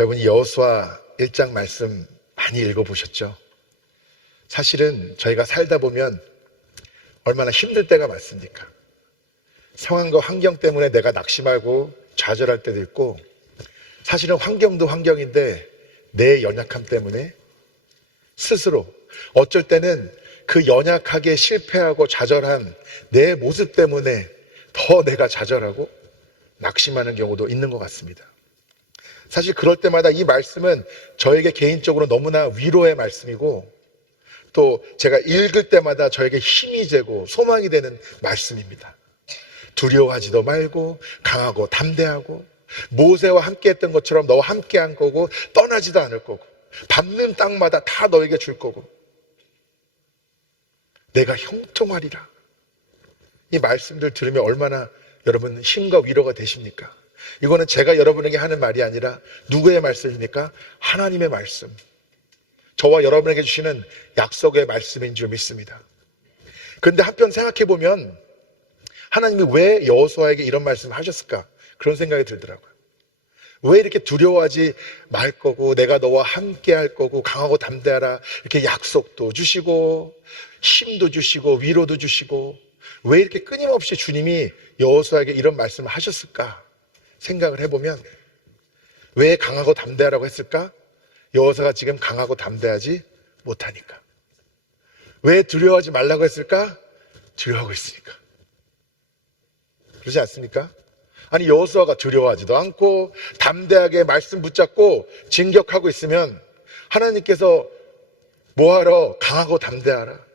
여러분, 이 여호수아 1장 말씀 많이 읽어보셨죠? 사실은 저희가 살다 보면 얼마나 힘들 때가 많습니까? 상황과 환경 때문에 내가 낙심하고 좌절할 때도 있고, 사실은 환경도 환경인데 내 연약함 때문에 스스로 어쩔 때는 그 연약하게 실패하고 좌절한 내 모습 때문에 더 내가 좌절하고 낙심하는 경우도 있는 것 같습니다. 사실 그럴 때마다 이 말씀은 저에게 개인적으로 너무나 위로의 말씀이고, 또 제가 읽을 때마다 저에게 힘이 되고 소망이 되는 말씀입니다. 두려워하지도 말고 강하고 담대하고, 모세와 함께 했던 것처럼 너와 함께 한 거고 떠나지도 않을 거고, 밟는 땅마다 다 너에게 줄 거고, 내가 형통하리라. 이 말씀들 들으면 얼마나 여러분 힘과 위로가 되십니까? 이거는 제가 여러분에게 하는 말이 아니라 누구의 말씀입니까? 하나님의 말씀, 저와 여러분에게 주시는 약속의 말씀인 줄 믿습니다. 그런데 한편 생각해 보면 하나님이 왜 여호수아에게 이런 말씀을 하셨을까? 그런 생각이 들더라고요. 왜 이렇게 두려워하지 말 거고, 내가 너와 함께 할 거고, 강하고 담대하라, 이렇게 약속도 주시고 힘도 주시고 위로도 주시고, 왜 이렇게 끊임없이 주님이 여호수아에게 이런 말씀을 하셨을까 생각을 해보면, 왜 강하고 담대하라고 했을까? 여호수아가 지금 강하고 담대하지 못하니까. 왜 두려워하지 말라고 했을까? 두려워하고 있으니까. 그렇지 않습니까? 아니, 여호수아가 두려워하지도 않고 담대하게 말씀 붙잡고 진격하고 있으면 하나님께서 뭐하러 강하고 담대하라,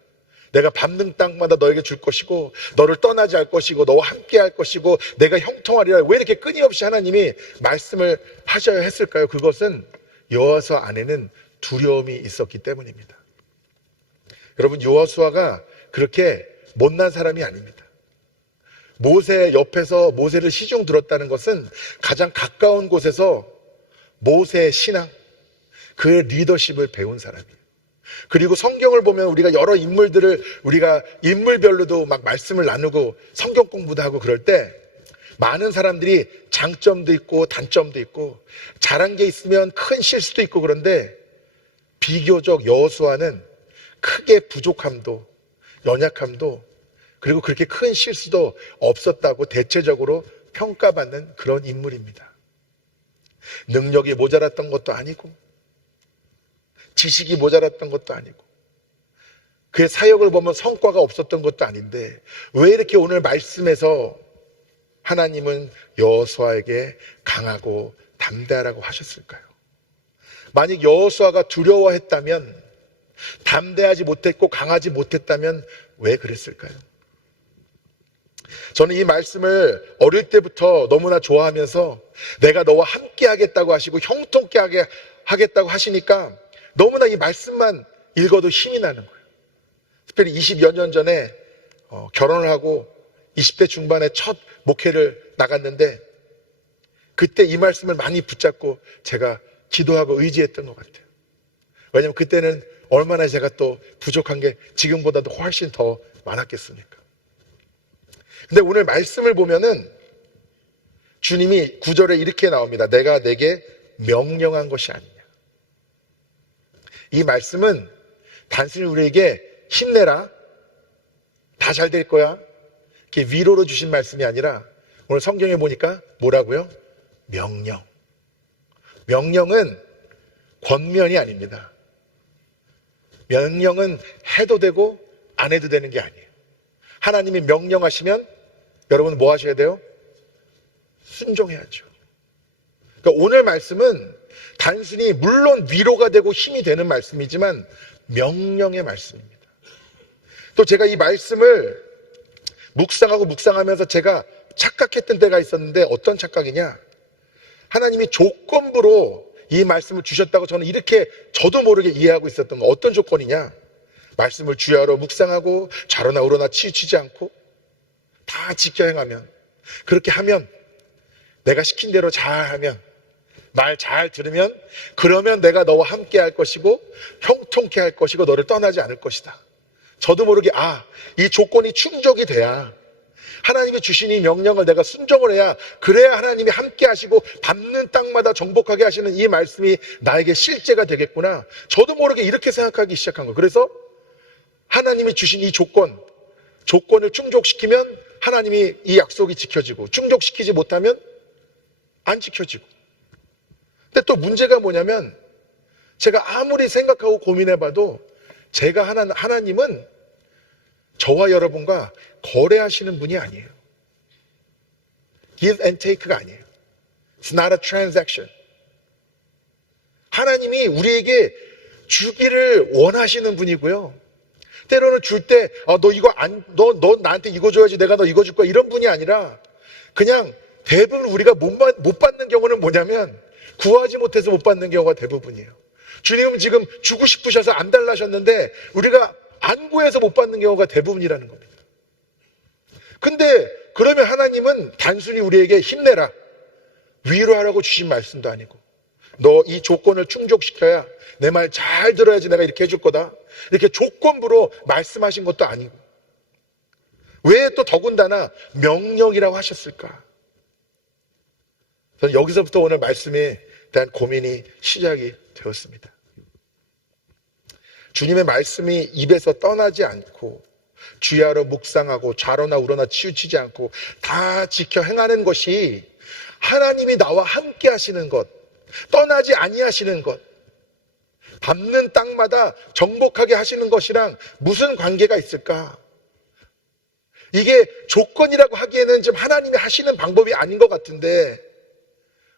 내가 밟는 땅마다 너에게 줄 것이고 너를 떠나지 않을 것이고 너와 함께 할 것이고 내가 형통하리라, 왜 이렇게 끊임없이 하나님이 말씀을 하셔야 했을까요? 그것은 여호수아 안에는 두려움이 있었기 때문입니다. 여러분, 여호수아가 그렇게 못난 사람이 아닙니다. 모세 옆에서 모세를 시중 들었다는 것은 가장 가까운 곳에서 모세의 신앙, 그의 리더십을 배운 사람이에요. 그리고 성경을 보면 우리가 여러 인물들을 우리가 인물별로도 막 말씀을 나누고 성경 공부도 하고 그럴 때 많은 사람들이 장점도 있고 단점도 있고 잘한 게 있으면 큰 실수도 있고, 그런데 비교적 여호수아는 크게 부족함도 연약함도 그리고 그렇게 큰 실수도 없었다고 대체적으로 평가받는 그런 인물입니다. 능력이 모자랐던 것도 아니고 지식이 모자랐던 것도 아니고 그의 사역을 보면 성과가 없었던 것도 아닌데, 왜 이렇게 오늘 말씀에서 하나님은 여호수아에게 강하고 담대하라고 하셨을까요? 만약 여호수아가 두려워했다면, 담대하지 못했고 강하지 못했다면 왜 그랬을까요? 저는 이 말씀을 어릴 때부터 너무나 좋아하면서, 내가 너와 함께 하겠다고 하시고 형통케 하겠다고 하시니까 너무나 이 말씀만 읽어도 힘이 나는 거예요. 특별히 20여 년 전에 결혼을 하고 20대 중반에 첫 목회를 나갔는데, 그때 이 말씀을 많이 붙잡고 제가 기도하고 의지했던 것 같아요. 왜냐하면 그때는 얼마나 제가 또 부족한 게 지금보다도 훨씬 더 많았겠습니까? 근데 오늘 말씀을 보면은 주님이 9절에 이렇게 나옵니다. 내가 내게 명령한 것이 아니냐. 이 말씀은 단순히 우리에게 힘내라, 다 잘 될 거야, 이렇게 위로로 주신 말씀이 아니라, 오늘 성경에 보니까 뭐라고요? 명령. 명령은 권면이 아닙니다. 명령은 해도 되고 안 해도 되는 게 아니에요. 하나님이 명령하시면 여러분 뭐 하셔야 돼요? 순종해야죠. 그러니까 오늘 말씀은 단순히 물론 위로가 되고 힘이 되는 말씀이지만 명령의 말씀입니다. 또 제가 이 말씀을 묵상하면서 제가 착각했던 때가 있었는데, 어떤 착각이냐, 하나님이 조건부로 이 말씀을 주셨다고 저는 이렇게 저도 모르게 이해하고 있었던 거. 어떤 조건이냐, 말씀을 주야로 묵상하고 좌로나 우로나 치우치지 않고 다 지켜 행하면, 그렇게 하면, 내가 시킨 대로 잘하면, 말 잘 들으면, 그러면 내가 너와 함께 할 것이고 형통케 할 것이고 너를 떠나지 않을 것이다. 저도 모르게 이 조건이 충족이 돼야 하나님이 주신 이 명령을 내가 순종을 해야, 그래야 하나님이 함께 하시고 밟는 땅마다 정복하게 하시는 이 말씀이 나에게 실제가 되겠구나. 저도 모르게 이렇게 생각하기 시작한 거예요. 그래서 하나님이 주신 이 조건을 충족시키면 하나님이 이 약속이 지켜지고, 충족시키지 못하면 안 지켜지고. 근데 또 문제가 뭐냐면, 제가 아무리 생각하고 고민해봐도 하나님은 저와 여러분과 거래하시는 분이 아니에요. Give and take가 아니에요. It's not a transaction. 하나님이 우리에게 주기를 원하시는 분이고요. 때로는 줄 때, 너 나한테 이거 줘야지 내가 너 이거 줄 거야, 이런 분이 아니라, 그냥 대부분 우리가 못 받는 경우는 뭐냐면, 구하지 못해서 못 받는 경우가 대부분이에요. 주님은 지금 주고 싶으셔서 안 달라셨는데, 우리가 안 구해서 못 받는 경우가 대부분이라는 겁니다. 근데 그러면 하나님은 단순히 우리에게 힘내라, 위로하라고 주신 말씀도 아니고, 너 이 조건을 충족시켜야 내 말 잘 들어야지 내가 이렇게 해줄 거다, 이렇게 조건부로 말씀하신 것도 아니고, 왜 또 더군다나 명령이라고 하셨을까? 저는 여기서부터 오늘 말씀에 대한 고민이 시작이 되었습니다. 주님의 말씀이 입에서 떠나지 않고, 주야로 묵상하고 좌로나 우로나 치우치지 않고 다 지켜 행하는 것이 하나님이 나와 함께 하시는 것, 떠나지 아니하시는 것, 밟는 땅마다 정복하게 하시는 것이랑 무슨 관계가 있을까? 이게 조건이라고 하기에는 좀 하나님이 하시는 방법이 아닌 것 같은데,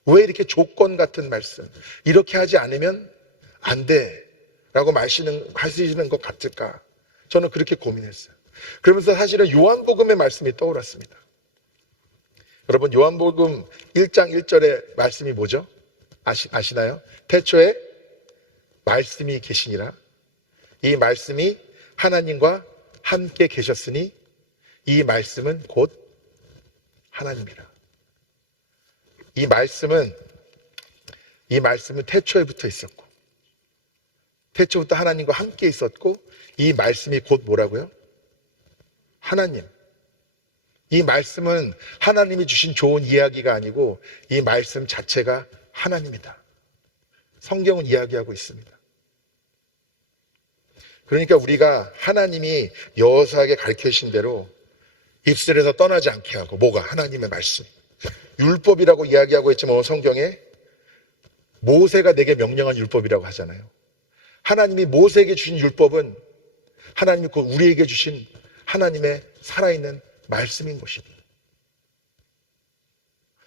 왜 이렇게 조건 같은 말씀, 이렇게 하지 않으면 안 돼 라고 하시는 것 같을까? 저는 그렇게 고민했어요. 그러면서 사실은 요한복음의 말씀이 떠올랐습니다. 여러분, 요한복음 1장 1절의 말씀이 뭐죠? 아시나요? 태초에 말씀이 계시니라. 이 말씀이 하나님과 함께 계셨으니 이 말씀은 곧 하나님이라. 이 말씀은 태초에 붙어 있었고, 태초부터 하나님과 함께 있었고, 이 말씀이 곧 뭐라고요? 하나님. 이 말씀은 하나님이 주신 좋은 이야기가 아니고 이 말씀 자체가 하나님이다. 성경은 이야기하고 있습니다. 그러니까 우리가 하나님이 여호수아에게 가르쳐 주신 대로 입술에서 떠나지 않게 하고, 뭐가? 하나님의 말씀. 율법이라고 이야기하고 있지만 성경에 모세가 내게 명령한 율법이라고 하잖아요. 하나님이 모세에게 주신 율법은 하나님이 곧 우리에게 주신 하나님의 살아있는 말씀인 것입니다.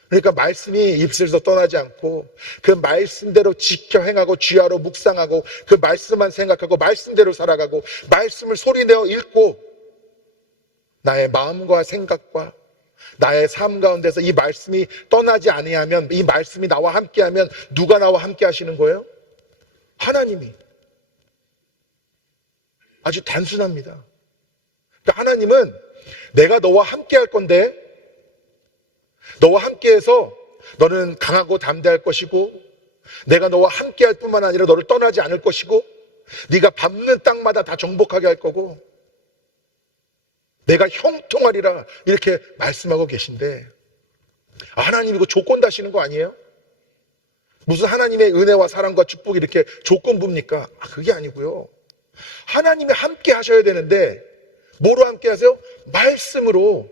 그러니까 말씀이 입술에서 떠나지 않고 그 말씀대로 지켜 행하고 주야로 묵상하고 그 말씀만 생각하고 말씀대로 살아가고 말씀을 소리내어 읽고 나의 마음과 생각과 나의 삶 가운데서 이 말씀이 떠나지 아니하면, 이 말씀이 나와 함께하면 누가 나와 함께 하시는 거예요? 하나님이. 아주 단순합니다. 그러니까 하나님은 내가 너와 함께 할 건데, 너와 함께해서 너는 강하고 담대할 것이고, 내가 너와 함께 할 뿐만 아니라 너를 떠나지 않을 것이고, 네가 밟는 땅마다 다 정복하게 할 거고, 내가 형통하리라, 이렇게 말씀하고 계신데, 하나님 이거 조건 다시는 거 아니에요? 무슨 하나님의 은혜와 사랑과 축복이 이렇게 조건부입니까? 그게 아니고요. 하나님이 함께 하셔야 되는데 뭐로 함께 하세요? 말씀으로.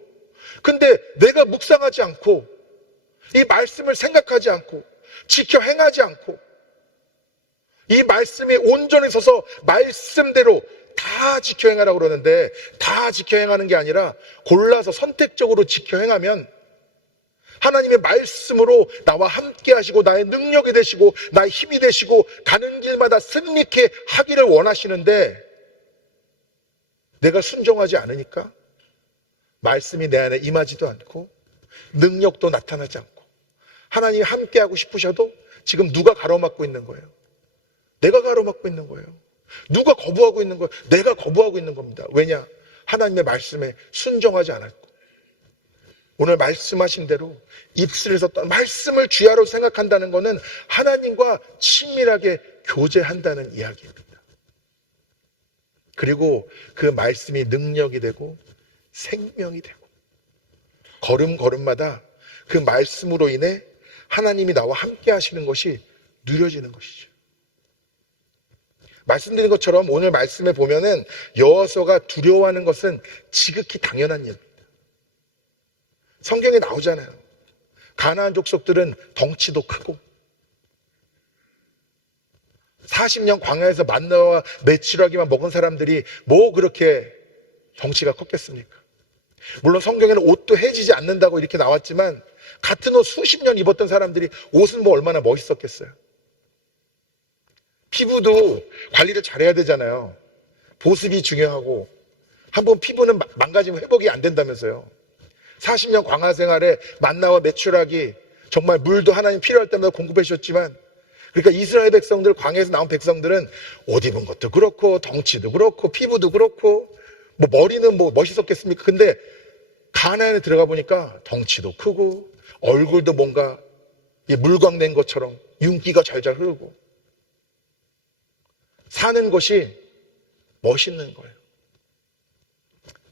근데 내가 묵상하지 않고 이 말씀을 생각하지 않고 지켜 행하지 않고 이 말씀에 온전히 서서 말씀대로 다 지켜 행하라고 그러는데, 다 지켜 행하는 게 아니라 골라서 선택적으로 지켜 행하면 하나님의 말씀으로 나와 함께 하시고 나의 능력이 되시고 나의 힘이 되시고 가는 길마다 승리케 하기를 원하시는데, 내가 순종하지 않으니까 말씀이 내 안에 임하지도 않고 능력도 나타나지 않고, 하나님이 함께 하고 싶으셔도 지금 누가 가로막고 있는 거예요? 내가 가로막고 있는 거예요. 누가 거부하고 있는 거예요? 내가 거부하고 있는 겁니다. 왜냐? 하나님의 말씀에 순종하지 않았고, 오늘 말씀하신 대로 입술에서 말씀을 주야로 생각한다는 것은 하나님과 친밀하게 교제한다는 이야기입니다. 그리고 그 말씀이 능력이 되고 생명이 되고 걸음걸음마다 그 말씀으로 인해 하나님이 나와 함께 하시는 것이 누려지는 것이죠. 말씀드린 것처럼 오늘 말씀에 보면은 여호수아가 두려워하는 것은 지극히 당연한 일입니다. 성경에 나오잖아요. 가나안 족속들은 덩치도 크고 40년 광야에서 만나와 메추라기만 먹은 사람들이 뭐 그렇게 덩치가 컸겠습니까? 물론 성경에는 옷도 해지지 않는다고 이렇게 나왔지만 같은 옷 수십 년 입었던 사람들이 옷은 뭐 얼마나 멋있었겠어요. 피부도 관리를 잘해야 되잖아요. 보습이 중요하고 한번 피부는 망가지면 회복이 안 된다면서요. 40년 광야 생활에 만나와 메추라기 정말 물도 하나님 필요할 때마다 공급해 주셨지만, 그러니까 이스라엘 백성들, 광야에서 나온 백성들은 옷 입은 것도 그렇고 덩치도 그렇고 피부도 그렇고 뭐 머리는 뭐 멋있었겠습니까? 근데 가나안에 들어가 보니까 덩치도 크고 얼굴도 뭔가 물광낸 것처럼 윤기가 잘잘 흐르고 사는 것이 멋있는 거예요.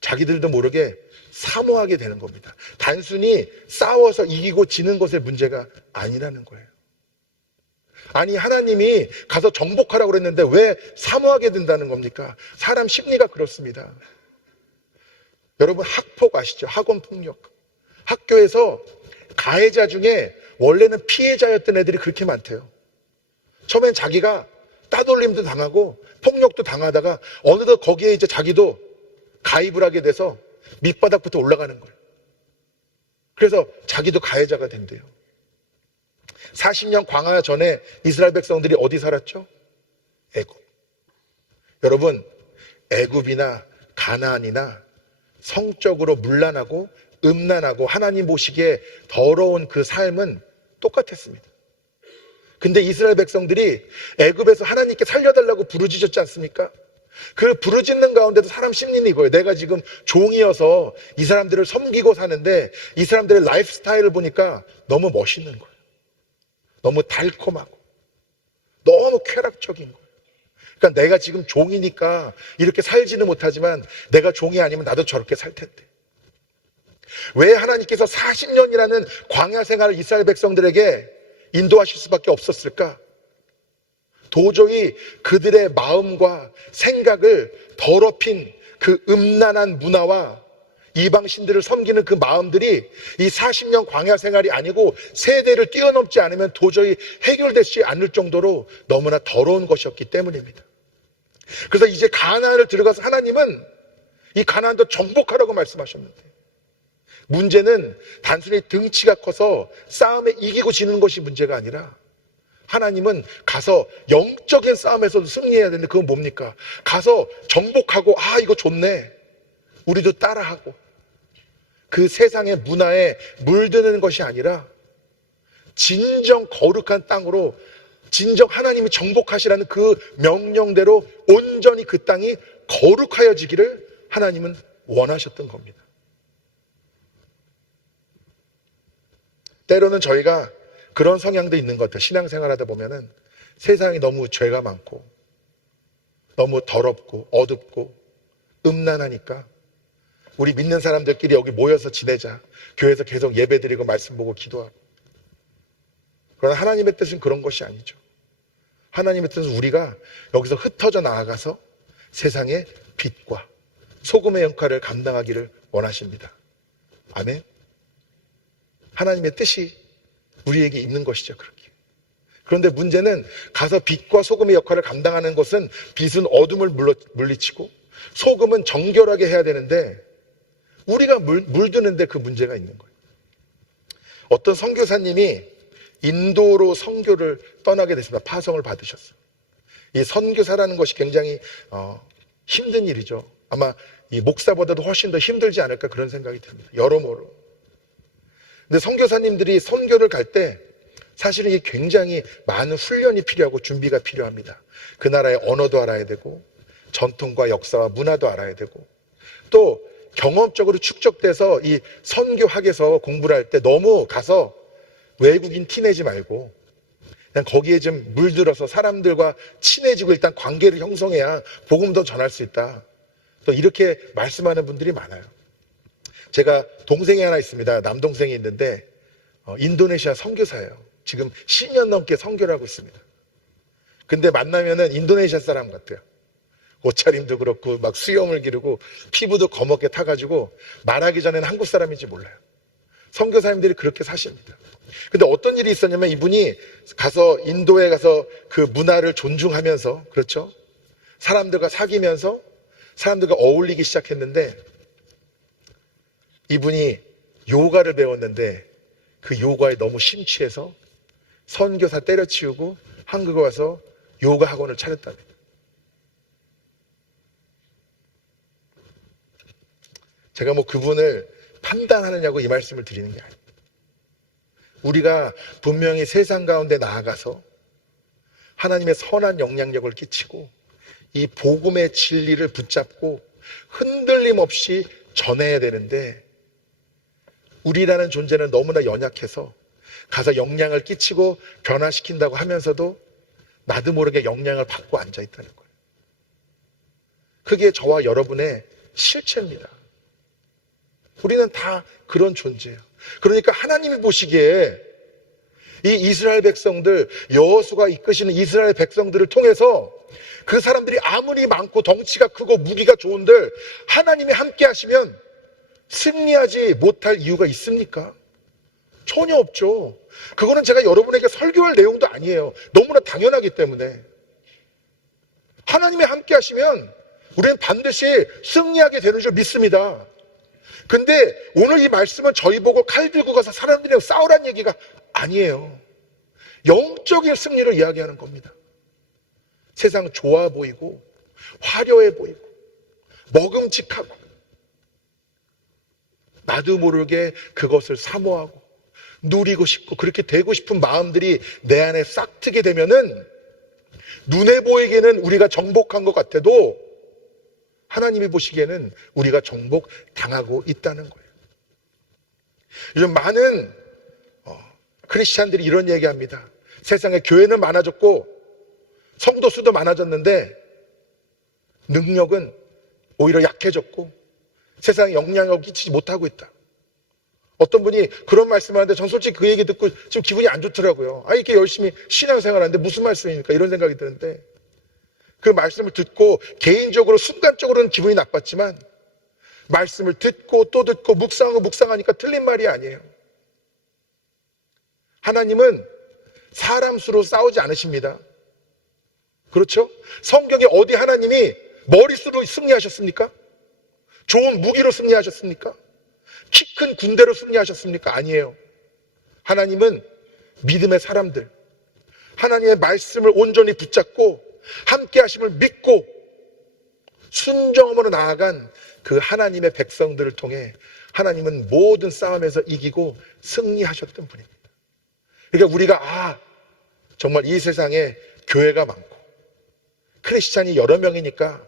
자기들도 모르게 사모하게 되는 겁니다. 단순히 싸워서 이기고 지는 것의 문제가 아니라는 거예요. 아니, 하나님이 가서 정복하라고 그랬는데 왜 사모하게 된다는 겁니까? 사람 심리가 그렇습니다. 여러분, 학폭 아시죠? 학원폭력. 학교에서 가해자 중에 원래는 피해자였던 애들이 그렇게 많대요. 처음엔 자기가 따돌림도 당하고 폭력도 당하다가 어느덧 거기에 이제 자기도 가입을 하게 돼서 밑바닥부터 올라가는 거예요. 그래서 자기도 가해자가 된대요. 40년 광야 전에 이스라엘 백성들이 어디 살았죠? 애굽. 여러분, 애굽이나 가나안이나 성적으로 문란하고 음란하고 하나님 보시기에 더러운 그 삶은 똑같았습니다. 근데 이스라엘 백성들이 애굽에서 하나님께 살려달라고 부르짖었지 않습니까? 그 부르짖는 가운데도 사람 심리는 이거예요. 내가 지금 종이어서 이 사람들을 섬기고 사는데 이 사람들의 라이프 스타일을 보니까 너무 멋있는 거예요. 너무 달콤하고 너무 쾌락적인 거예요. 그러니까 내가 지금 종이니까 이렇게 살지는 못하지만 내가 종이 아니면 나도 저렇게 살 텐데. 왜 하나님께서 40년이라는 광야 생활을 이스라엘 백성들에게 인도하실 수밖에 없었을까? 도저히 그들의 마음과 생각을 더럽힌 그 음란한 문화와 이방신들을 섬기는 그 마음들이 이 40년 광야 생활이 아니고 세대를 뛰어넘지 않으면 도저히 해결되지 않을 정도로 너무나 더러운 것이었기 때문입니다. 그래서 이제 가나안을 들어가서 하나님은 이 가나안도 정복하라고 말씀하셨는데, 문제는 단순히 등치가 커서 싸움에 이기고 지는 것이 문제가 아니라 하나님은 가서 영적인 싸움에서도 승리해야 되는데 그건 뭡니까? 가서 정복하고 이거 좋네, 우리도 따라하고 그 세상의 문화에 물드는 것이 아니라 진정 거룩한 땅으로 진정 하나님이 정복하시라는 그 명령대로 온전히 그 땅이 거룩하여지기를 하나님은 원하셨던 겁니다. 때로는 저희가 그런 성향도 있는 것 같아요. 신앙생활 하다 보면은 세상이 너무 죄가 많고 너무 더럽고 어둡고 음란하니까 우리 믿는 사람들끼리 여기 모여서 지내자. 교회에서 계속 예배드리고 말씀 보고 기도하고. 그러나 하나님의 뜻은 그런 것이 아니죠. 하나님의 뜻은 우리가 여기서 흩어져 나아가서 세상의 빛과 소금의 역할을 감당하기를 원하십니다. 아멘. 하나님의 뜻이 우리에게 있는 것이죠, 그렇게. 그런데 문제는 가서 빛과 소금의 역할을 감당하는 것은 빛은 어둠을 물리치고 소금은 정결하게 해야 되는데 우리가 물드는데 그 문제가 있는 거예요. 어떤 선교사님이 인도로 선교를 떠나게 됐습니다. 파송을 받으셨어요. 이 선교사라는 것이 굉장히 힘든 일이죠. 아마 이 목사보다도 훨씬 더 힘들지 않을까 그런 생각이 듭니다. 여러모로. 근데 선교사님들이 선교를 갈 때 사실은 이게 굉장히 많은 훈련이 필요하고 준비가 필요합니다. 그 나라의 언어도 알아야 되고 전통과 역사와 문화도 알아야 되고 또 경험적으로 축적돼서 이 선교학에서 공부를 할 때 너무 가서 외국인 티내지 말고 그냥 거기에 좀 물들어서 사람들과 친해지고 일단 관계를 형성해야 복음도 전할 수 있다. 또 이렇게 말씀하는 분들이 많아요. 제가 동생이 하나 있습니다. 남동생이 있는데 인도네시아 선교사예요. 지금 10년 넘게 선교를 하고 있습니다. 근데 만나면은 인도네시아 사람 같아요. 옷차림도 그렇고 막 수염을 기르고 피부도 거먹게 타가지고 말하기 전에는 한국 사람인지 몰라요. 선교사님들이 그렇게 사십니다. 근데 어떤 일이 있었냐면 이분이 가서 인도에 가서 그 문화를 존중하면서, 그렇죠? 사람들과 사귀면서 사람들과 어울리기 시작했는데, 이분이 요가를 배웠는데 그 요가에 너무 심취해서 선교사 때려치우고 한국에 와서 요가 학원을 차렸답니다. 제가 뭐 그분을 판단하느냐고 이 말씀을 드리는 게 아니에요. 우리가 분명히 세상 가운데 나아가서 하나님의 선한 영향력을 끼치고 이 복음의 진리를 붙잡고 흔들림 없이 전해야 되는데, 우리라는 존재는 너무나 연약해서 가서 영향을 끼치고 변화시킨다고 하면서도 나도 모르게 영향을 받고 앉아있다는 거예요. 그게 저와 여러분의 실체입니다. 우리는 다 그런 존재예요. 그러니까 하나님이 보시기에 이 이스라엘 백성들, 여호수아가 이끄시는 이스라엘 백성들을 통해서 그 사람들이 아무리 많고 덩치가 크고 무기가 좋은들 하나님이 함께 하시면 승리하지 못할 이유가 있습니까? 전혀 없죠. 그거는 제가 여러분에게 설교할 내용도 아니에요. 너무나 당연하기 때문에. 하나님이 함께 하시면 우리는 반드시 승리하게 되는 줄 믿습니다. 근데 오늘 이 말씀은 저희 보고 칼 들고 가서 사람들이랑 싸우란 얘기가 아니에요. 영적인 승리를 이야기하는 겁니다. 세상 좋아 보이고 화려해 보이고 먹음직하고 나도 모르게 그것을 사모하고 누리고 싶고 그렇게 되고 싶은 마음들이 내 안에 싹트게 되면은 눈에 보이기에는 우리가 정복한 것 같아도 하나님이 보시기에는 우리가 정복당하고 있다는 거예요. 요즘 많은 크리스찬들이 이런 얘기합니다. 세상에 교회는 많아졌고 성도 수도 많아졌는데 능력은 오히려 약해졌고 세상에 영향력을 끼치지 못하고 있다. 어떤 분이 그런 말씀을 하는데 전 솔직히 그 얘기 듣고 좀 기분이 안 좋더라고요. 이렇게 열심히 신앙생활하는데 무슨 말씀입니까? 이런 생각이 드는데, 그 말씀을 듣고 개인적으로 순간적으로는 기분이 나빴지만 말씀을 듣고 또 듣고 묵상하고 묵상하니까 틀린 말이 아니에요. 하나님은 사람 수로 싸우지 않으십니다. 그렇죠? 성경에 어디 하나님이 머릿수로 승리하셨습니까? 좋은 무기로 승리하셨습니까? 키 큰 군대로 승리하셨습니까? 아니에요. 하나님은 믿음의 사람들, 하나님의 말씀을 온전히 붙잡고 함께 하심을 믿고 순종함으로 나아간 그 하나님의 백성들을 통해 하나님은 모든 싸움에서 이기고 승리하셨던 분입니다. 그러니까 우리가 정말 이 세상에 교회가 많고 크리스찬이 여러 명이니까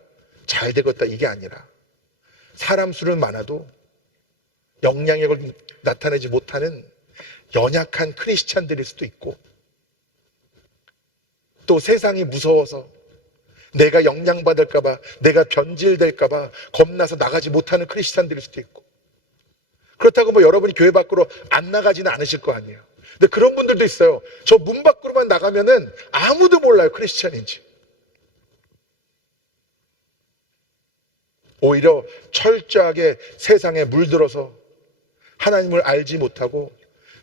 잘 되겠다 이게 아니라 사람 수는 많아도 영향력을 나타내지 못하는 연약한 크리스찬들일 수도 있고, 또 세상이 무서워서 내가 영향받을까봐, 내가 변질될까봐 겁나서 나가지 못하는 크리스찬들일 수도 있고, 그렇다고 뭐 여러분이 교회 밖으로 안 나가지는 않으실 거 아니에요. 근데 그런 분들도 있어요. 저 문 밖으로만 나가면은 아무도 몰라요, 크리스찬인지. 오히려 철저하게 세상에 물들어서 하나님을 알지 못하고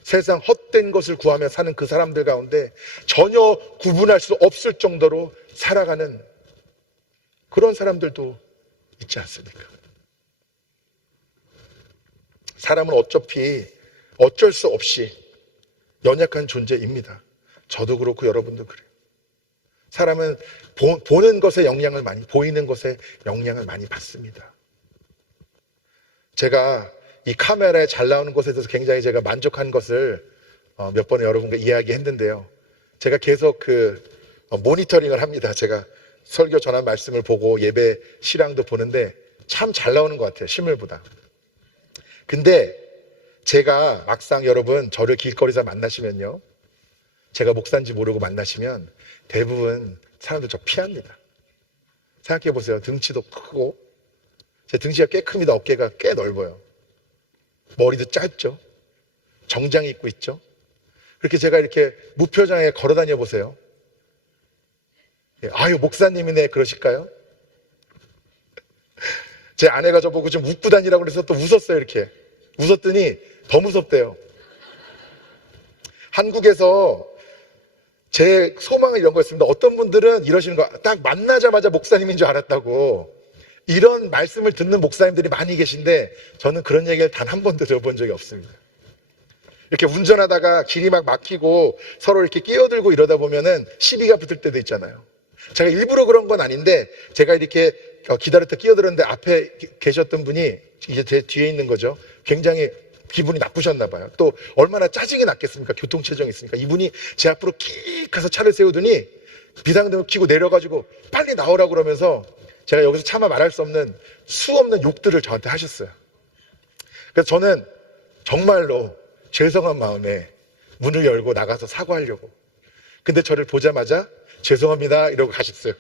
세상 헛된 것을 구하며 사는 그 사람들 가운데 전혀 구분할 수 없을 정도로 살아가는 그런 사람들도 있지 않습니까? 사람은 어차피 어쩔 수 없이 연약한 존재입니다. 저도 그렇고 여러분도 그래요. 사람은 보는 것에 영향을 많이, 보이는 것에 영향을 많이 받습니다. 제가 이 카메라에 잘 나오는 것에 대해서 굉장히 제가 만족한 것을 몇 번에 여러분과 이야기했는데요. 제가 계속 모니터링을 합니다. 제가 설교 전한 말씀을 보고 예배 실황도 보는데 참 잘 나오는 것 같아요, 실물보다. 근데 제가 막상 여러분 저를 길거리에서 만나시면요, 제가 목사인지 모르고 만나시면 대부분 사람들 저 피합니다. 생각해 보세요. 등치도 크고 제 등치가 꽤 큽니다. 어깨가 꽤 넓어요. 머리도 짧죠. 정장 입고 있죠. 그렇게 제가 이렇게 무표정하게 걸어 다녀 보세요. 아유, 목사님이네 그러실까요? 제 아내가 저보고 좀 웃고 다니라고 그래서 또 웃었어요. 이렇게 웃었더니 더 무섭대요. 한국에서 제 소망은 이런 거였습니다. 어떤 분들은 이러시는 거, 딱 만나자마자 목사님인 줄 알았다고 이런 말씀을 듣는 목사님들이 많이 계신데, 저는 그런 얘기를 단 한 번도 들어본 적이 없습니다. 이렇게 운전하다가 길이 막 막히고 서로 이렇게 끼어들고 이러다 보면은 시비가 붙을 때도 있잖아요. 제가 일부러 그런 건 아닌데, 제가 이렇게 기다렸다 끼어들었는데 앞에 계셨던 분이 이제 제 뒤에 있는 거죠. 굉장히 기분이 나쁘셨나 봐요. 또 얼마나 짜증이 났겠습니까? 교통체증이 있으니까. 이분이 제 앞으로 킥 가서 차를 세우더니 비상등을 켜고 내려가지고 빨리 나오라고 그러면서, 제가 여기서 차마 말할 수 없는 수없는 욕들을 저한테 하셨어요. 그래서 저는 정말로 죄송한 마음에 문을 열고 나가서 사과하려고. 근데 저를 보자마자 죄송합니다 이러고 가셨어요.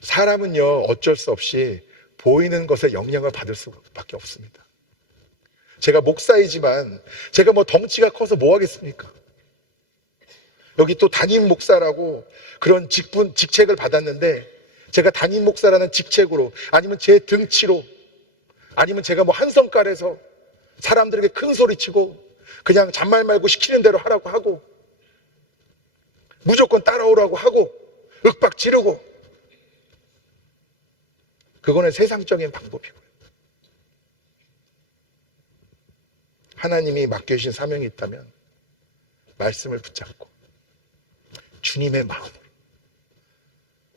사람은요, 어쩔 수 없이 보이는 것에 영향을 받을 수밖에 없습니다. 제가 목사이지만 제가 뭐 덩치가 커서 뭐 하겠습니까? 여기 또 담임 목사라고 그런 직책을 받았는데, 제가 담임 목사라는 직책으로, 아니면 제 등치로, 아니면 제가 뭐 한성깔에서 사람들에게 큰 소리 치고 그냥 잔말 말고 시키는 대로 하라고 하고 무조건 따라오라고 하고 윽박 지르고, 그거는 세상적인 방법이고요. 하나님이 맡겨주신 사명이 있다면 말씀을 붙잡고 주님의 마음으로.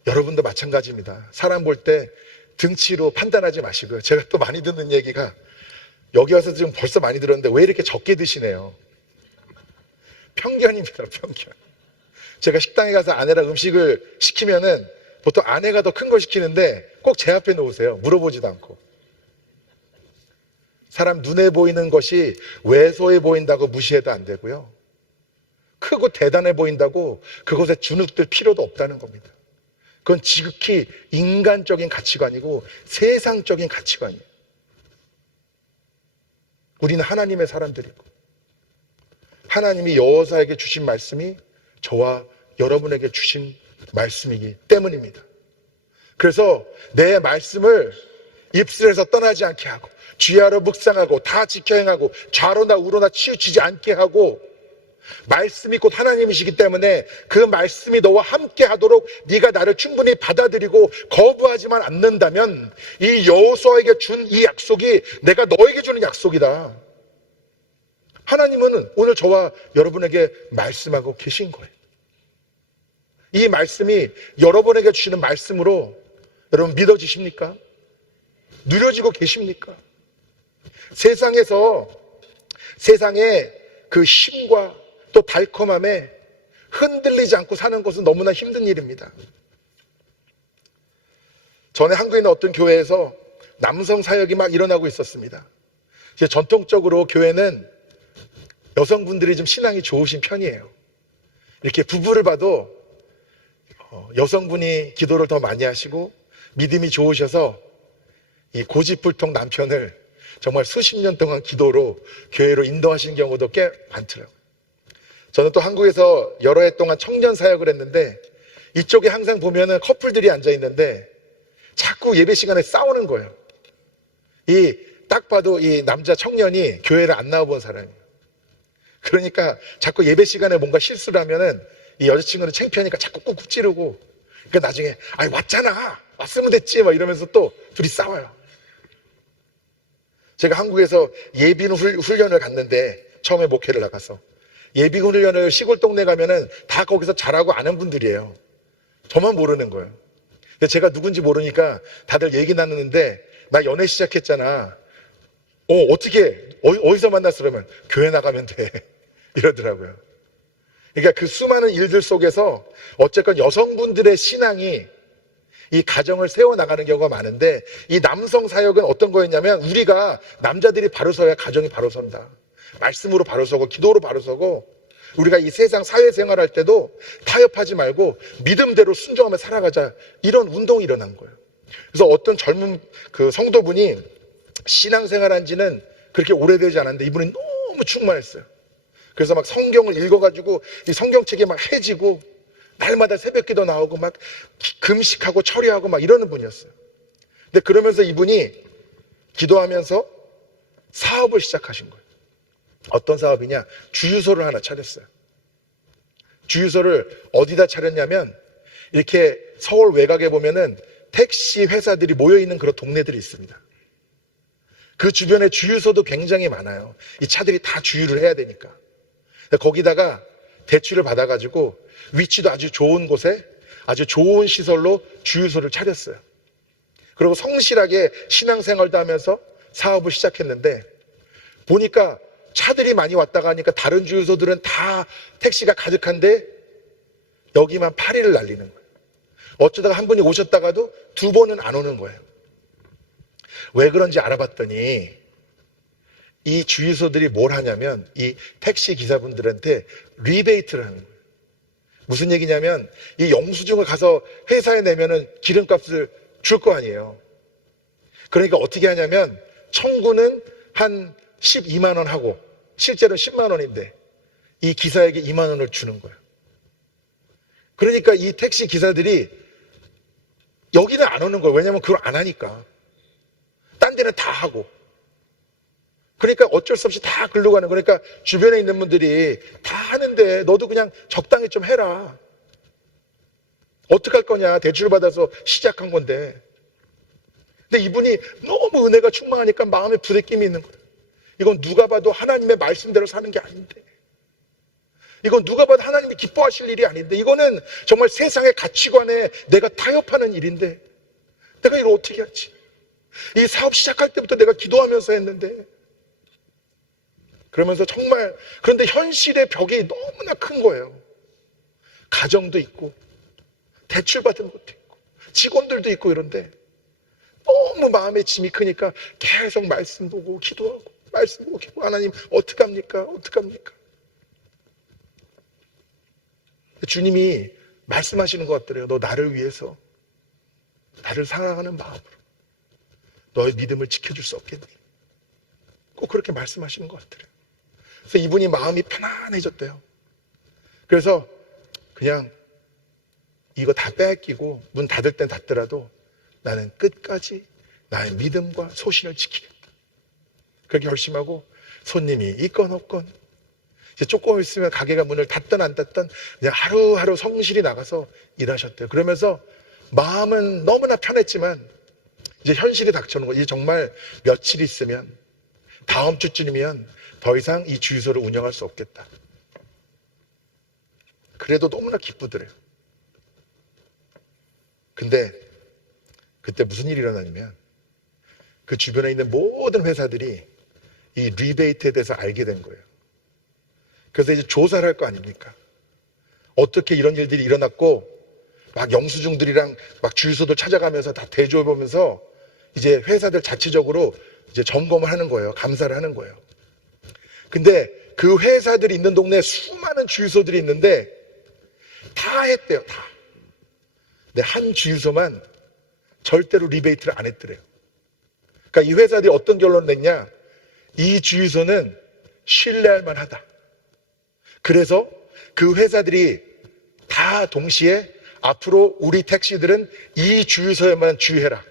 여러분도 마찬가지입니다. 사람 볼 때 등치로 판단하지 마시고요. 제가 또 많이 듣는 얘기가, 여기 와서 지금 벌써 많이 들었는데 왜 이렇게 적게 드시네요. 편견입니다. 편견. 제가 식당에 가서 아내랑 음식을 시키면은 보통 아내가 더 큰 걸 시키는데 꼭 제 앞에 놓으세요. 물어보지도 않고. 사람 눈에 보이는 것이 왜소해 보인다고 무시해도 안 되고요. 크고 대단해 보인다고 그것에 주눅들 필요도 없다는 겁니다. 그건 지극히 인간적인 가치관이고 세상적인 가치관이에요. 우리는 하나님의 사람들이고, 하나님이 여호사에게 주신 말씀이 저와 여러분에게 주신 말씀이기 때문입니다. 그래서 내 말씀을 입술에서 떠나지 않게 하고, 주야로 묵상하고, 다 지켜 행하고, 좌로나 우로나 치우치지 않게 하고, 말씀이 곧 하나님이시기 때문에 그 말씀이 너와 함께 하도록 네가 나를 충분히 받아들이고 거부하지만 않는다면, 이 여호수아에게 준 이 약속이 내가 너에게 주는 약속이다. 하나님은 오늘 저와 여러분에게 말씀하고 계신 거예요. 이 말씀이 여러분에게 주시는 말씀으로 여러분 믿어지십니까? 누려지고 계십니까? 세상의 그 힘과 또 달콤함에 흔들리지 않고 사는 것은 너무나 힘든 일입니다. 전에 한국에 있는 어떤 교회에서 남성 사역이 막 일어나고 있었습니다. 이제 전통적으로 교회는 여성분들이 좀 신앙이 좋으신 편이에요. 이렇게 부부를 봐도 여성분이 기도를 더 많이 하시고 믿음이 좋으셔서 이 고집불통 남편을 정말 수십 년 동안 기도로 교회로 인도하신 경우도 꽤 많더라고요. 저는 또 한국에서 여러 해 동안 청년 사역을 했는데, 이쪽에 항상 보면은 커플들이 앉아 있는데 자꾸 예배 시간에 싸우는 거예요. 딱 봐도 이 남자 청년이 교회를 안 나와본 사람이에요. 그러니까 자꾸 예배 시간에 뭔가 실수를 하면은 이 여자친구는 창피하니까 자꾸 꾹꾹 찌르고, 그러니까 나중에 아이 왔잖아, 왔으면 됐지 막 이러면서 또 둘이 싸워요. 제가 한국에서 예비군 훈련을 갔는데, 처음에 목회를 나가서 예비군 훈련을 시골 동네 가면은 다 거기서 잘하고 아는 분들이에요. 저만 모르는 거예요. 근데 제가 누군지 모르니까 다들 얘기 나누는데, 나 연애 시작했잖아. 어디서 만났어? 그러면 교회 나가면 돼. 이러더라고요. 그러니까 그 수많은 일들 속에서 어쨌건 여성분들의 신앙이 이 가정을 세워나가는 경우가 많은데, 이 남성 사역은 어떤 거였냐면, 우리가 남자들이 바로 서야 가정이 바로 선다. 말씀으로 바로 서고 기도로 바로 서고, 우리가 이 세상 사회생활 할 때도 타협하지 말고 믿음대로 순종하며 살아가자, 이런 운동이 일어난 거예요. 그래서 어떤 젊은 그 성도분이 신앙생활한 지는 그렇게 오래되지 않았는데 이분이 너무 충만했어요. 그래서 막 성경을 읽어가지고 이 성경책에 막 해지고 날마다 새벽기도 나오고 막 금식하고 철야하고 막 이러는 분이었어요. 근데 그러면서 이분이 기도하면서 사업을 시작하신 거예요. 어떤 사업이냐? 주유소를 하나 차렸어요. 주유소를 어디다 차렸냐면 이렇게 서울 외곽에 보면은 택시 회사들이 모여있는 그런 동네들이 있습니다. 그 주변에 주유소도 굉장히 많아요. 이 차들이 다 주유를 해야 되니까. 거기다가 대출을 받아가지고 위치도 아주 좋은 곳에 아주 좋은 시설로 주유소를 차렸어요. 그리고 성실하게 신앙생활도 하면서 사업을 시작했는데 보니까 차들이 많이 왔다 가니까 다른 주유소들은 다 택시가 가득한데 여기만 파리를 날리는 거예요. 어쩌다가 한 분이 오셨다가도 두 번은 안 오는 거예요. 왜 그런지 알아봤더니 이 주유소들이 뭘 하냐면 이 택시 기사분들한테 리베이트를 하는 거예요. 무슨 얘기냐면 이 영수증을 가서 회사에 내면은 기름값을 줄 거 아니에요. 그러니까 어떻게 하냐면 청구는 한 12만 원 하고 실제로 10만 원인데 이 기사에게 2만 원을 주는 거예요. 그러니까 이 택시 기사들이 여기는 안 오는 거예요. 왜냐하면 그걸 안 하니까. 딴 데는 다 하고. 그러니까 어쩔 수 없이 다 글로 가는. 그러니까 주변에 있는 분들이 다 하는데 너도 그냥 적당히 좀 해라. 어떡할 거냐. 대출 받아서 시작한 건데. 근데 이분이 너무 은혜가 충만하니까 마음에 부대낌이 있는 거예요. 이건 누가 봐도 하나님의 말씀대로 사는 게 아닌데. 이건 누가 봐도 하나님이 기뻐하실 일이 아닌데. 이거는 정말 세상의 가치관에 내가 타협하는 일인데. 내가 이걸 어떻게 하지? 이 사업 시작할 때부터 내가 기도하면서 했는데. 그러면서 정말 그런데 현실의 벽이 너무나 큰 거예요. 가정도 있고 대출받은 것도 있고 직원들도 있고 이런데 너무 마음의 짐이 크니까 계속 말씀 보고 기도하고 말씀 보고 기도하고 하나님 어떡합니까? 어떡합니까? 주님이 말씀하시는 것 같더래요. 너 나를 위해서 나를 사랑하는 마음으로 너의 믿음을 지켜줄 수 없겠니? 꼭 그렇게 말씀하시는 것 같더래요. 그래서 이분이 마음이 편안해졌대요. 그래서 그냥 이거 다 뺏기고 문 닫을 땐 닫더라도 나는 끝까지 나의 믿음과 소신을 지키겠다. 그렇게 결심하고 손님이 있건 없건 이제 조금 있으면 가게가 문을 닫든 안 닫든 그냥 하루하루 성실히 나가서 일하셨대요. 그러면서 마음은 너무나 편했지만 이제 현실이 닥쳐오는 거예요. 이제 정말 며칠 있으면 다음 주쯤이면 더 이상 이 주유소를 운영할 수 없겠다. 그래도 너무나 기쁘더래요. 근데 그때 무슨 일이 일어나냐면 그 주변에 있는 모든 회사들이 이 리베이트에 대해서 알게 된 거예요. 그래서 이제 조사를 할 거 아닙니까? 어떻게 이런 일들이 일어났고 막 영수증들이랑 막 주유소들 찾아가면서 다 대조해보면서 이제 회사들 자체적으로 이제 점검을 하는 거예요. 감사를 하는 거예요. 근데 그 회사들이 있는 동네에 수많은 주유소들이 있는데 다 했대요. 다. 근데 한 주유소만 절대로 리베이트를 안 했더래요. 그러니까 이 회사들이 어떤 결론을 냈냐? 이 주유소는 신뢰할 만하다. 그래서 그 회사들이 다 동시에 앞으로 우리 택시들은 이 주유소에만 주유해라.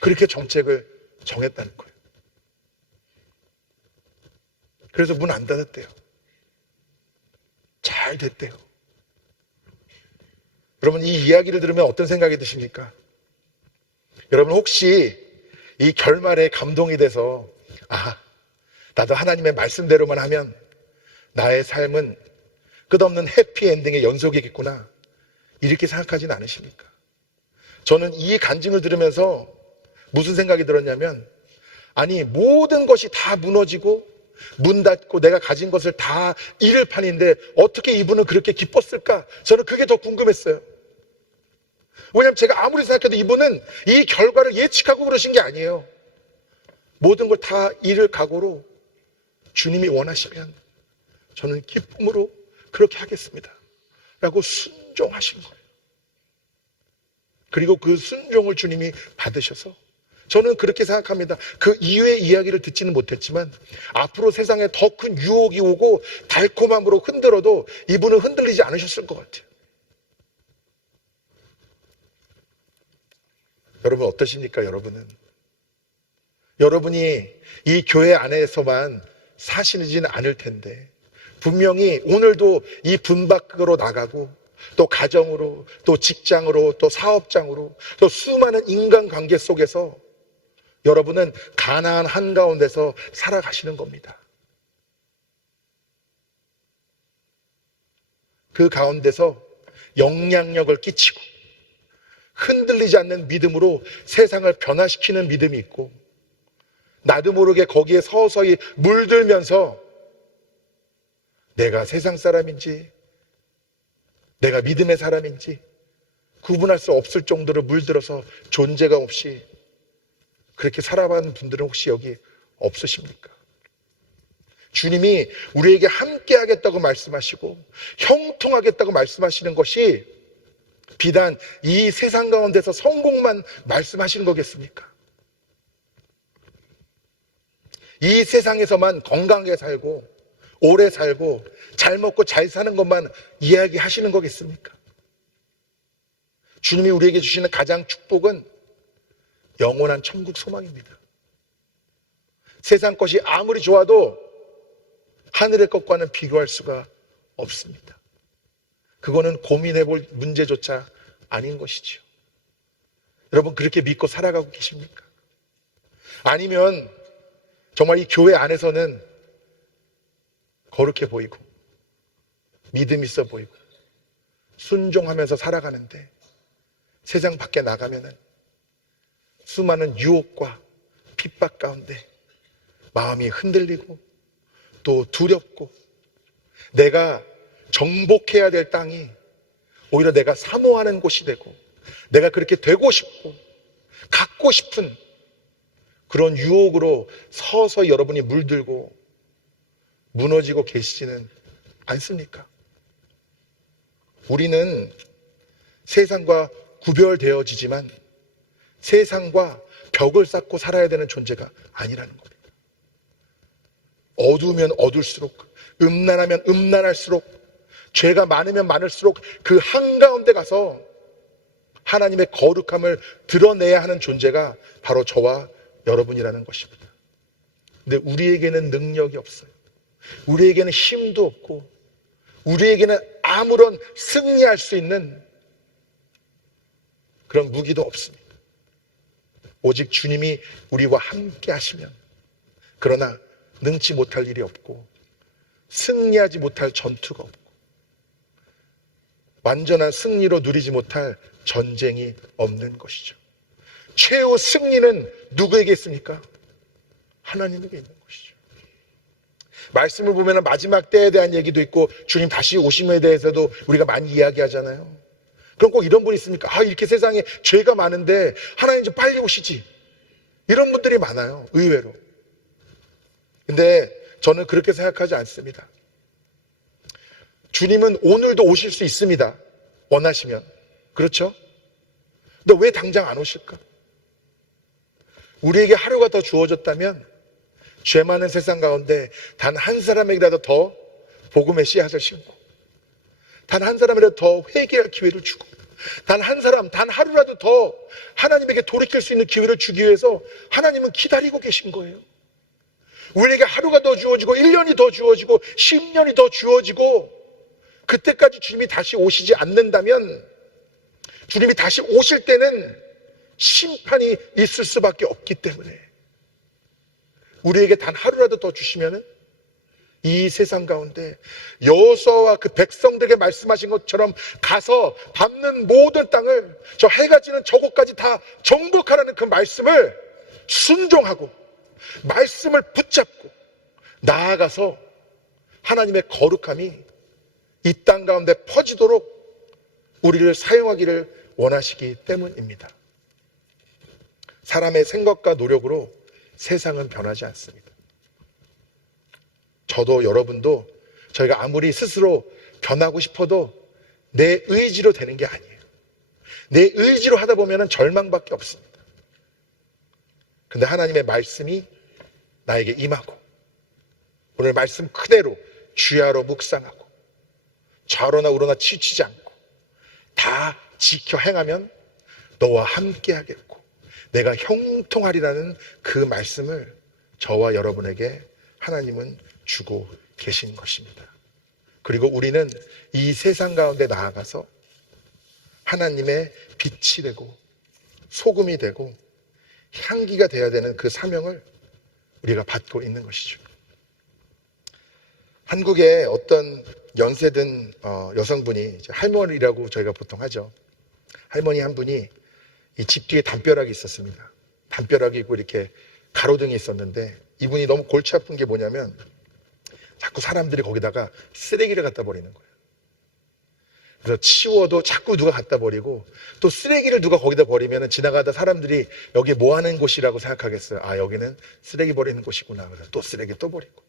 그렇게 정책을 정했다는 거예요. 그래서 문 안 닫았대요. 잘 됐대요. 여러분 이 이야기를 들으면 어떤 생각이 드십니까? 여러분 혹시 이 결말에 감동이 돼서 나도 하나님의 말씀대로만 하면 나의 삶은 끝없는 해피엔딩의 연속이겠구나 이렇게 생각하진 않으십니까? 저는 이 간증을 들으면서 무슨 생각이 들었냐면 아니 모든 것이 다 무너지고 문 닫고 내가 가진 것을 다 잃을 판인데 어떻게 이분은 그렇게 기뻤을까? 저는 그게 더 궁금했어요. 왜냐하면 제가 아무리 생각해도 이분은 이 결과를 예측하고 그러신 게 아니에요. 모든 걸 다 잃을 각오로 주님이 원하시면 저는 기쁨으로 그렇게 하겠습니다 라고 순종하신 거예요. 그리고 그 순종을 주님이 받으셔서, 저는 그렇게 생각합니다. 그 이후의 이야기를 듣지는 못했지만 앞으로 세상에 더 큰 유혹이 오고 달콤함으로 흔들어도 이분은 흔들리지 않으셨을 것 같아요. 여러분 어떠십니까? 여러분이 이 교회 안에서만 사시지는 않을 텐데 분명히 오늘도 이 분 밖으로 나가고 또 가정으로, 또 직장으로, 또 사업장으로, 또 수많은 인간관계 속에서 여러분은 가나안 한가운데서 살아가시는 겁니다. 그 가운데서 영향력을 끼치고 흔들리지 않는 믿음으로 세상을 변화시키는 믿음이 있고, 나도 모르게 거기에 서서히 물들면서 내가 세상 사람인지 내가 믿음의 사람인지 구분할 수 없을 정도로 물들어서 존재감 없이 그렇게 살아가는 분들은 혹시 여기 없으십니까? 주님이 우리에게 함께 하겠다고 말씀하시고 형통하겠다고 말씀하시는 것이 비단 이 세상 가운데서 성공만 말씀하시는 거겠습니까? 이 세상에서만 건강하게 살고 오래 살고 잘 먹고 잘 사는 것만 이야기하시는 거겠습니까? 주님이 우리에게 주시는 가장 축복은 영원한 천국 소망입니다. 세상 것이 아무리 좋아도 하늘의 것과는 비교할 수가 없습니다. 그거는 고민해 볼 문제조차 아닌 것이죠. 여러분 그렇게 믿고 살아가고 계십니까? 아니면 정말 이 교회 안에서는 거룩해 보이고 믿음 있어 보이고 순종하면서 살아가는데 세상 밖에 나가면은 수많은 유혹과 핍박 가운데 마음이 흔들리고 또 두렵고 내가 정복해야 될 땅이 오히려 내가 사모하는 곳이 되고 내가 그렇게 되고 싶고 갖고 싶은 그런 유혹으로 서서히 여러분이 물들고 무너지고 계시지는 않습니까? 우리는 세상과 구별되어지지만 세상과 벽을 쌓고 살아야 되는 존재가 아니라는 겁니다. 어두우면 어둘수록, 음란하면 음란할수록, 죄가 많으면 많을수록 그 한가운데 가서 하나님의 거룩함을 드러내야 하는 존재가 바로 저와 여러분이라는 것입니다. 근데 우리에게는 능력이 없어요. 우리에게는 힘도 없고 우리에게는 아무런 승리할 수 있는 그런 무기도 없습니다. 오직 주님이 우리와 함께 하시면, 그러나 능치 못할 일이 없고 승리하지 못할 전투가 없고 완전한 승리로 누리지 못할 전쟁이 없는 것이죠. 최후 승리는 누구에게 있습니까? 하나님에게 있는 것이죠. 말씀을 보면 마지막 때에 대한 얘기도 있고 주님 다시 오심에 대해서도 우리가 많이 이야기하잖아요. 그럼 꼭 이런 분이 있습니까? 이렇게 세상에 죄가 많은데 하나님 좀 빨리 오시지. 이런 분들이 많아요. 의외로. 근데 저는 그렇게 생각하지 않습니다. 주님은 오늘도 오실 수 있습니다. 원하시면. 그렇죠? 근데 왜 당장 안 오실까? 우리에게 하루가 더 주어졌다면 죄 많은 세상 가운데 단 한 사람에게라도 더 복음의 씨앗을 심고 단 한 사람이라도 더 회개할 기회를 주고 단 한 사람, 단 하루라도 더 하나님에게 돌이킬 수 있는 기회를 주기 위해서 하나님은 기다리고 계신 거예요. 우리에게 하루가 더 주어지고 1년이 더 주어지고 10년이 더 주어지고 그때까지 주님이 다시 오시지 않는다면 주님이 다시 오실 때는 심판이 있을 수밖에 없기 때문에 우리에게 단 하루라도 더 주시면은 이 세상 가운데 여호수아와 그 백성들에게 말씀하신 것처럼 가서 밟는 모든 땅을 저 해가 지는 저곳까지 다 정복하라는 그 말씀을 순종하고 말씀을 붙잡고 나아가서 하나님의 거룩함이 이 땅 가운데 퍼지도록 우리를 사용하기를 원하시기 때문입니다. 사람의 생각과 노력으로 세상은 변하지 않습니다. 저도 여러분도 저희가 아무리 스스로 변하고 싶어도 내 의지로 되는 게 아니에요. 내 의지로 하다 보면 절망밖에 없습니다. 근데 하나님의 말씀이 나에게 임하고 오늘 말씀 그대로 주야로 묵상하고 좌로나 우로나 치우치지 않고 다 지켜 행하면 너와 함께 하겠고 내가 형통하리라는 그 말씀을 저와 여러분에게 하나님은 주고 계신 것입니다. 그리고 우리는 이 세상 가운데 나아가서 하나님의 빛이 되고 소금이 되고 향기가 되어야 되는 그 사명을 우리가 받고 있는 것이죠. 한국의 어떤 연세든 여성분이 할머니라고 저희가 보통 하죠. 할머니 한 분이 이 집 뒤에 담벼락이 있었습니다. 담벼락이 있고 이렇게 가로등이 있었는데 이분이 너무 골치 아픈 게 뭐냐면 자꾸 사람들이 거기다가 쓰레기를 갖다 버리는 거예요. 그래서 치워도 자꾸 누가 갖다 버리고 또 쓰레기를 누가 거기다 버리면 지나가다 사람들이 여기 뭐 하는 곳이라고 생각하겠어요. 아, 여기는 쓰레기 버리는 곳이구나. 그래서 또 쓰레기 또 버리고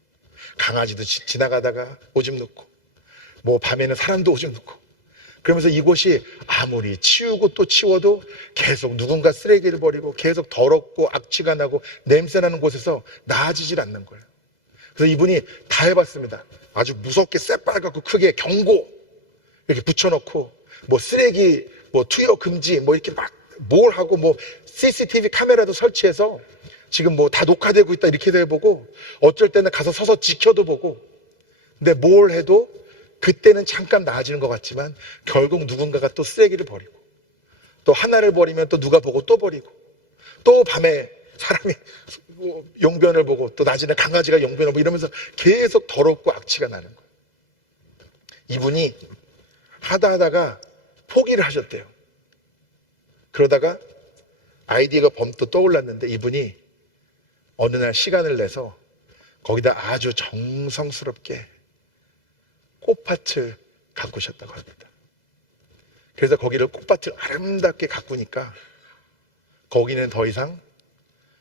강아지도 지나가다가 오줌 넣고 뭐 밤에는 사람도 오줌 넣고 그러면서 이곳이 아무리 치우고 또 치워도 계속 누군가 쓰레기를 버리고 계속 더럽고 악취가 나고 냄새나는 곳에서 나아지질 않는 거예요. 그래서 이분이 다 해봤습니다. 아주 무섭게 새빨갛고 크게 경고 이렇게 붙여놓고 뭐 쓰레기 뭐 투여 금지 뭐 이렇게 막 뭘 하고 뭐 CCTV 카메라도 설치해서 지금 뭐 다 녹화되고 있다 이렇게도 해보고 어쩔 때는 가서 서서 지켜도 보고 근데 뭘 해도 그때는 잠깐 나아지는 것 같지만 결국 누군가가 또 쓰레기를 버리고 또 하나를 버리면 또 누가 보고 또 버리고 또 밤에 사람이 용변을 보고 또 낮에는 강아지가 용변을 보고 이러면서 계속 더럽고 악취가 나는 거예요. 이분이 하다가 포기를 하셨대요. 그러다가 아이디어가 범또 떠올랐는데 이분이 어느 날 시간을 내서 거기다 아주 정성스럽게 꽃밭을 가꾸셨다고 합니다. 그래서 거기를 꽃밭을 아름답게 가꾸니까 거기는 더 이상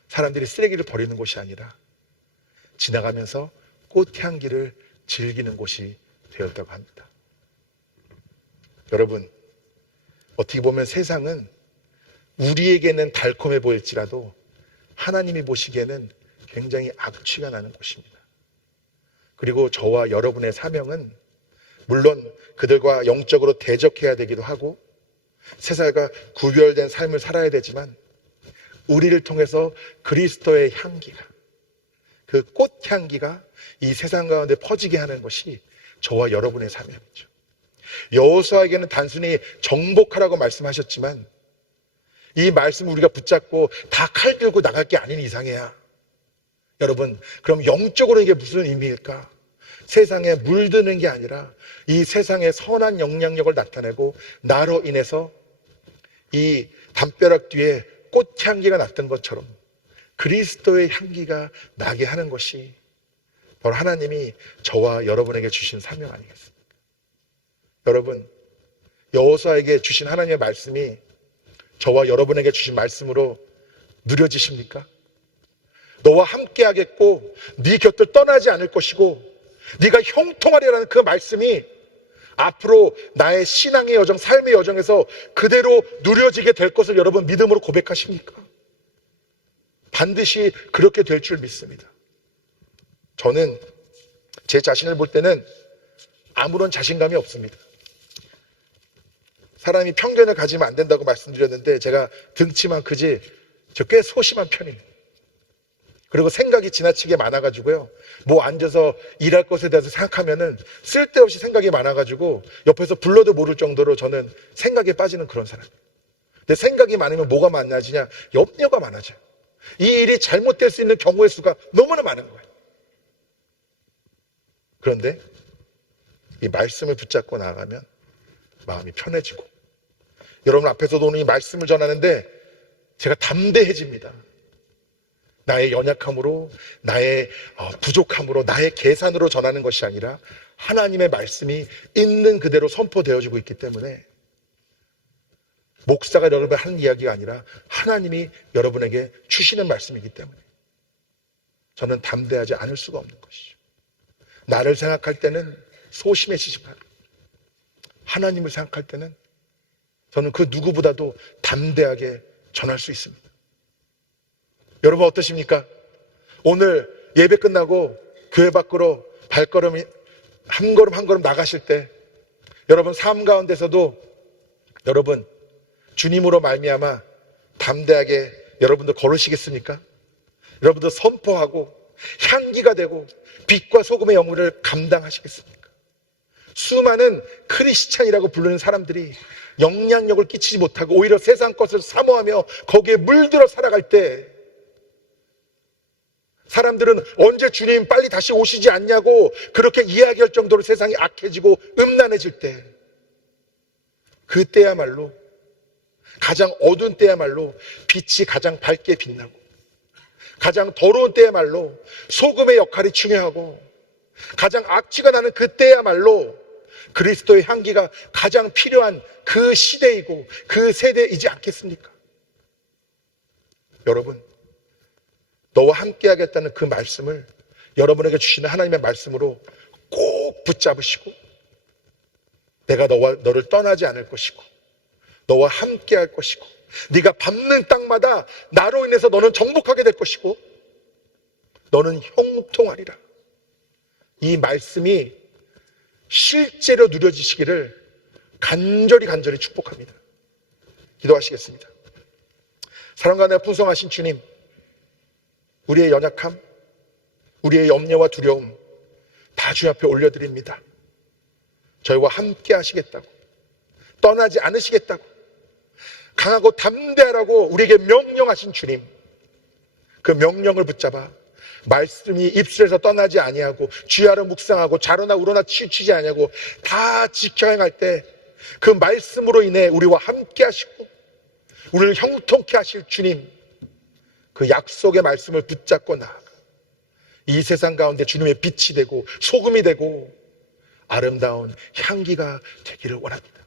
사람들이 쓰레기를 버리는 곳이 아니라 지나가면서 꽃향기를 즐기는 곳이 되었다고 합니다. 여러분, 어떻게 보면 세상은 우리에게는 달콤해 보일지라도 하나님이 보시기에는 굉장히 악취가 나는 곳입니다. 그리고 저와 여러분의 사명은 물론 그들과 영적으로 대적해야 되기도 하고 세상과 구별된 삶을 살아야 되지만 우리를 통해서 그리스도의 향기가 그 꽃향기가 이 세상 가운데 퍼지게 하는 것이 저와 여러분의 사명이죠. 여호수아에게는 단순히 정복하라고 말씀하셨지만 이 말씀을 우리가 붙잡고 다 칼 들고 나갈 게 아닌 이상해야 여러분 그럼 영적으로 이게 무슨 의미일까? 세상에 물드는 게 아니라 이 세상의 선한 영향력을 나타내고 나로 인해서 이 담벼락 뒤에 꽃향기가 났던 것처럼 그리스도의 향기가 나게 하는 것이 바로 하나님이 저와 여러분에게 주신 사명 아니겠습니까? 여러분, 여호수아에게 주신 하나님의 말씀이 저와 여러분에게 주신 말씀으로 누려지십니까? 너와 함께 하겠고 네 곁을 떠나지 않을 것이고 네가 형통하리라는 그 말씀이 앞으로 나의 신앙의 여정, 삶의 여정에서 그대로 누려지게 될 것을 여러분 믿음으로 고백하십니까? 반드시 그렇게 될 줄 믿습니다. 저는 제 자신을 볼 때는 아무런 자신감이 없습니다. 사람이 편견을 가지면 안 된다고 말씀드렸는데 제가 등치만 크지 저 꽤 소심한 편이에요. 그리고 생각이 지나치게 많아가지고요. 뭐 앉아서 일할 것에 대해서 생각하면은 쓸데없이 생각이 많아가지고 옆에서 불러도 모를 정도로 저는 생각에 빠지는 그런 사람이에요. 근데 생각이 많으면 뭐가 많아지냐? 염려가 많아져요. 이 일이 잘못될 수 있는 경우의 수가 너무나 많은 거예요. 그런데 이 말씀을 붙잡고 나아가면 마음이 편해지고 여러분 앞에서도 오늘 이 말씀을 전하는데 제가 담대해집니다. 나의 연약함으로, 나의 부족함으로, 나의 계산으로 전하는 것이 아니라 하나님의 말씀이 있는 그대로 선포되어지고 있기 때문에 목사가 여러분에게 하는 이야기가 아니라 하나님이 여러분에게 주시는 말씀이기 때문에 저는 담대하지 않을 수가 없는 것이죠. 나를 생각할 때는 소심해지지만 하나님을 생각할 때는 저는 그 누구보다도 담대하게 전할 수 있습니다. 여러분 어떠십니까? 오늘 예배 끝나고 교회 밖으로 발걸음이 한 걸음 한 걸음 나가실 때 여러분 삶 가운데서도 여러분 주님으로 말미암아 담대하게 여러분도 걸으시겠습니까? 여러분도 선포하고 향기가 되고 빛과 소금의 영혼을 감당하시겠습니까? 수많은 크리스찬이라고 부르는 사람들이 영향력을 끼치지 못하고 오히려 세상 것을 사모하며 거기에 물들어 살아갈 때 사람들은 언제 주님 빨리 다시 오시지 않냐고 그렇게 이야기할 정도로 세상이 악해지고 음란해질 때, 그때야말로 가장 어두운 때야말로 빛이 가장 밝게 빛나고, 가장 더러운 때야말로 소금의 역할이 중요하고, 가장 악취가 나는 그때야말로 그리스도의 향기가 가장 필요한 그 시대이고 그 세대이지 않겠습니까? 여러분, 너와 함께 하겠다는 그 말씀을 여러분에게 주시는 하나님의 말씀으로 꼭 붙잡으시고, 내가 너를 떠나지 않을 것이고 너와 함께 할 것이고 네가 밟는 땅마다 나로 인해서 너는 정복하게 될 것이고 너는 형통하리라. 이 말씀이 실제로 누려지시기를 간절히 축복합니다. 기도하시겠습니다. 사랑과 은혜가 풍성하신 주님, 우리의 연약함, 우리의 염려와 두려움 다 주 앞에 올려드립니다. 저희와 함께 하시겠다고, 떠나지 않으시겠다고, 강하고 담대하라고 우리에게 명령하신 주님, 그 명령을 붙잡아 말씀이 입술에서 떠나지 아니하고 주야로 묵상하고 자로나 우러나 치우치지 아니하고 다 지켜 행할 때 그 말씀으로 인해 우리와 함께 하시고 우리를 형통케 하실 주님, 그 약속의 말씀을 붙잡고 나아가 이 세상 가운데 주님의 빛이 되고 소금이 되고 아름다운 향기가 되기를 원합니다.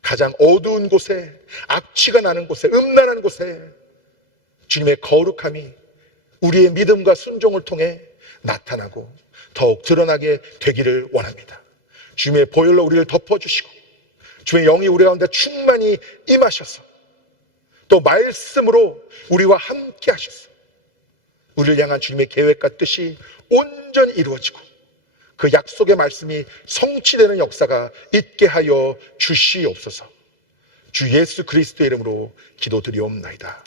가장 어두운 곳에, 악취가 나는 곳에, 음란한 곳에 주님의 거룩함이 우리의 믿음과 순종을 통해 나타나고 더욱 드러나게 되기를 원합니다. 주님의 보혈로 우리를 덮어주시고 주의 영이 우리 가운데 충만히 임하셔서 또 말씀으로 우리와 함께 하셔서 우리를 향한 주님의 계획과 뜻이 온전히 이루어지고 그 약속의 말씀이 성취되는 역사가 있게 하여 주시옵소서. 주 예수 그리스도의 이름으로 기도드리옵나이다.